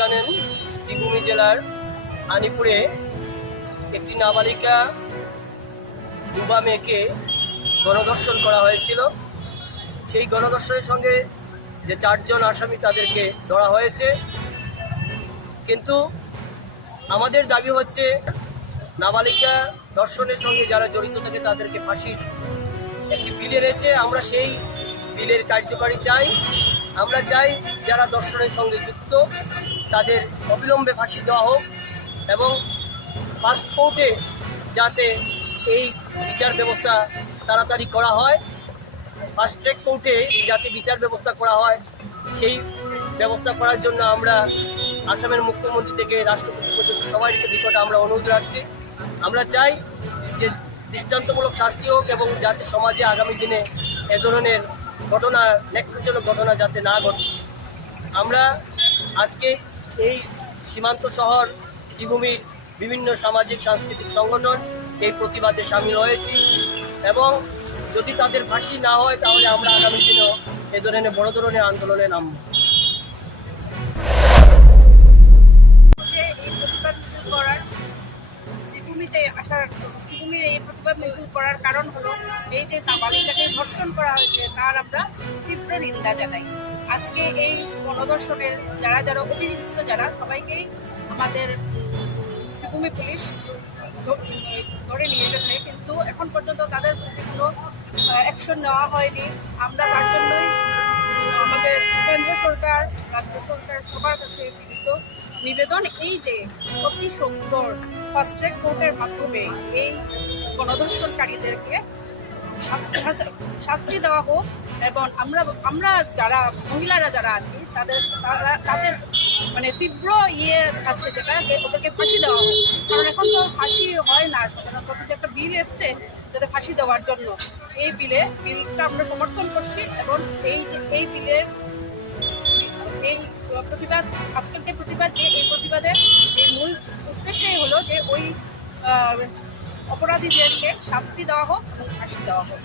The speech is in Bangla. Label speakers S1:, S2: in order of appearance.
S1: জানেন, শ্রীভূমি জেলার আনিপুরে একটি নাবালিকা ডুবা মেয়েকে গণধর্ষণ করা হয়েছিল। সেই গণধর্ষণের সঙ্গে যে চারজন আসামি তাদেরকে ধরা হয়েছে। কিন্তু আমাদের দাবি হচ্ছে, নাবালিকা ধর্ষণের সঙ্গে যারা জড়িত থাকে তাদেরকে ফাঁসির একটি বিল এনেছে। আমরা সেই বিলের কার্যকারী চাই। আমরা চাই যারা দর্শনের সঙ্গে যুক্ত তাদের অবিলম্বে ফাঁসি দেওয়া হোক এবং কোর্টে যাতে এই বিচার ব্যবস্থা তাড়াতাড়ি করা হয় ফার্স্ট ট্র্যাক কোর্টে যাতে বিচার ব্যবস্থা করা হয়, সেই ব্যবস্থা করার জন্য আমরা আসামের মুখ্যমন্ত্রী থেকে রাষ্ট্রপতি পর্যন্ত সবাই নিকটে আমরা অনুরোধ রাখছি। আমরা চাই যে দৃষ্টান্তমূলক শাস্তি হোক এবং যাতে সমাজে আগামী দিনে এ ধরনের ঘটনা নেকজনক ঘটনা যাতে না ঘটে। আমরা আজকে এই সীমান্ত শহর, শ্রীভূমির বিভিন্ন সামাজিক, সাংস্কৃতিক সংগঠন এই প্রতিবাদে সামিল হয়েছি এবং যদি তাদের ফাঁসি না হয়, তাহলে আমরা আগামী দিনেও এ ধরনের বড় ধরনের আন্দোলনে নামব।
S2: আসার, শ্রীভূমির এই প্রতিবাদ মিছিল করার কারণ হলো, এই যে নাবালিকাকে ধর্ষণ করা হয়েছে, তার আমরা তীব্র নিন্দা জানাই। আজকে এই গণদর্শনের যারা যারা অতিরিক্ত যারা সবাইকেই আমাদের শ্রীভূমি পুলিশ ধরে নিয়ে গেছে। কিন্তু এখন পর্যন্ত তাদের প্রতি কোনো অ্যাকশন নেওয়া হয়নি। আমরা তার জন্যই আমাদের কেন্দ্র সরকার, রাজ্য সরকার সবার কাছে বিনীত নিবেদন এই যে অতি সুন্দর ফাস্ট ট্র্যাক কোর্টের মাধ্যমে এই গণধর্ষণকারীদেরকে শাস্তি- দেওয়া হোক এবং আমরা আমরা যারা মহিলারা যারা আছি, তাদের তারা- তাদের মানে তীব্র ইয়ে আছে যেটা যে ওদেরকে ফাঁসি দেওয়া হোক। কারণ এখন তো ফাঁসি হয় না। সাধারণত একটা বিল এসছে, যাতে ফাঁসি দেওয়ার জন্য। এই বিলে বিলটা আমরা সমর্থন করছি এবং এই এই বিলের এই প্রতিবাদ আজকের যে প্রতিবাদ, এই প্রতিবাদের এই মূল উদ্দেশ্যই হলো যে ওই অপরাধীদেরকে শাস্তি দেওয়া হোক ফাঁসি দেওয়া হোক।